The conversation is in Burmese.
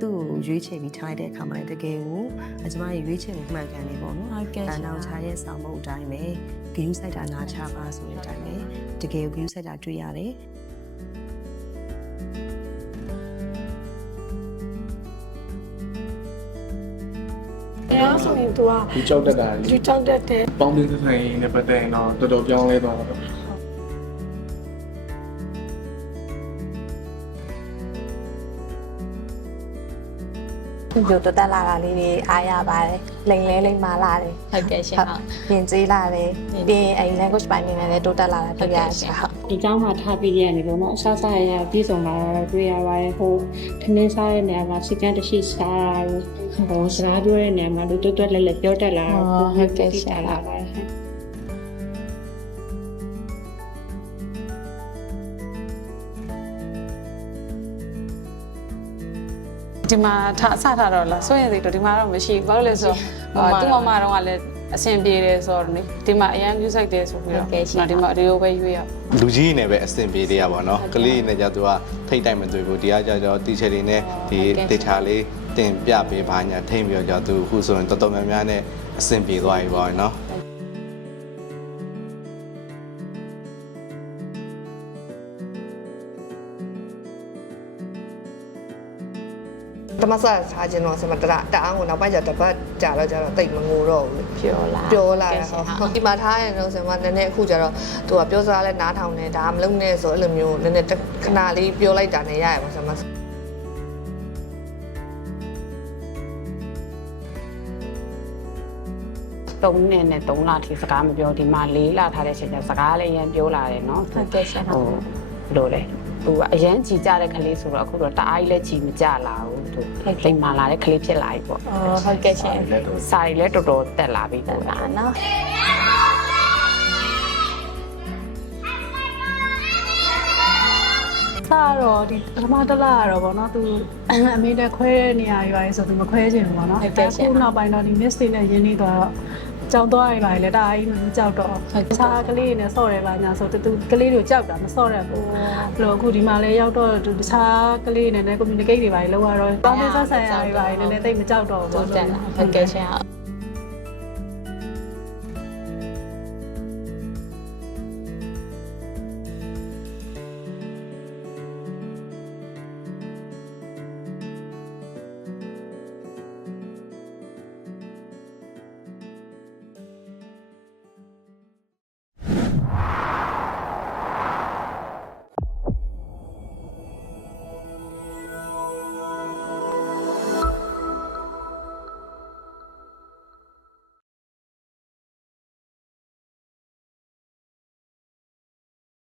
သူ့ကိုရွေးချယ်ပြီးထားတဲ့အခါမှာတကယ်ကိုကျမရဲ့ရွေးချယ်မှုမှန်ကန်နေပေါ့နော်နောင်ချရဲ့ဆောင်မှုအတိုင်းပဲဂရုစိုက်တာနားချပါဆိုတဲ့အတိုင်းပဲတကယ်ကိုဂရုစိုက်တာတွေ့ရတယ် အဲ့ဆိုရင်သူက ဒီကြောက်တက်တာ ဒီကြောက်တဲ့ ပေါင်းသင်းဆိုင်နဲ့ပတ်သက်ရင်တော့တော်တော်ပြောင်းလဲသွားတာ ဒီလိုတက်လာတာလေးတွေအားရပါတယ်လိမ်လဲလိမ်မာလာတယ် ဟုတ်ကဲ့ရှင်ဟုတ် ပြင်ကျေးလာတယ်ပြီးရင်အဲ့ language ပိုင်းနေလည်းတိုးတက်လာတာတွေ့ရရှင်ဟုတ် ဒီကျောင်းမှာထားပြီးရနေလို့เนาะအစားစားရပြည်စုံလာတော့တွေ့ရပါတယ်ဟိုထမင်းစားတဲ့နေရာမှာစီကန်းတရှိစားဟိုစကားပြောတဲ့နေရာမှာတို့တွတ်လဲလဲပြောတတ်လာတော့ဟုတ်ကဲ့ရှာလာပါတယ် ဒီမှာအစထားတော့လားစိုးရင်စိတ်တော့ဒီမှာတော့မရှိဘူးဘာလို့လဲဆိုတော့သူ့မမတော့ကလည်းအဆင်ပြေတယ်ဆိုတော့လေဒီမှာအရန်ယူဆိုင်တယ်ဆိုပြီးတော့ဒီမှာဒီလိုပဲရွေးရ လူကြီးနေပဲအဆင်ပြေသေးရပါတော့ကလေးနဲ့ကြသူကထိတ်တိုက်မတွေ့ဘူးတရားကြတော့တီချယ်တွေနဲ့ဒီတေချာလေးတင်ပြပေးပါညာထိမ့်ပြီးတော့ကြသူအခုဆိုရင်တော်တော်များများနဲ့အဆင်ပြေသွားပြီပေါ့နော် တမဆာထားခြင်းတော့ဆမတအားကိုနောက်ပိုင်းကျတပတ်ကြာတော့တိတ်မငိုတော့ဘူး ပြောလာတယ်ဟုတ်ဒီမှာထားရင်တော့ဆမနည်းနည်းအခုကျတော့သူကပြောစကားလဲနားထောင်နေဒါမလုပ်နဲ့ဆိုအဲ့လိုမျိုးနည်းနည်းခဏလေးပြောလိုက်တာနဲ့ရရပါဆမ 3နှစ်နဲ့3လထိစကားမပြောဒီမှာ4လထားတဲ့ချိန်ကျစကားလည်းရန်ပြောလာတယ်နော် ဟုတ်ကဲ့ရှင်ဟုတ် လို့လေသူကအရန်ကြည်ကြတဲ့ကလေးဆိုတော့အခုတော့တအားကြီးလည်းကြည်မကြလာဘူးသူလိမ္မာလာတဲ့ကလေးဖြစ်လာပြီပေါ့ ဟုတ်ကဲ့ရှင် စာရီလည်းတော်တော်တက်လာပြီပေါ့ ဒါနော် စားတော့ဒီပထမတစ်လကတော့ဗောနော်သူအမေနဲ့ခွဲတဲ့နေရာတွေပါလေဆိုသူမခွဲချင်ဘူးဗောနော်အခုနောက်ပိုင်းတော့ဒီ miss တွေနဲ့ရင်းနှီးသွားတော့ကြောက်သွားရပါလေတအားကြီးမကြောက်တော့စားကလေးနဲ့ဆော့တယ်ပါညာဆိုသူကလေးတွေကိုကြောက်တာမဆော့ရဘူးဘလို့အခုဒီမှာလဲရောက်တော့သူတခြားကလေးနဲ့ communicate တွေပါလေလောက်ရတော့တောင်းတဆက်ဆံရပါလေနည်းနည်းသိမကြောက်တော့ဘူး ဟုတ်ကဲ့ရှင်ဟုတ်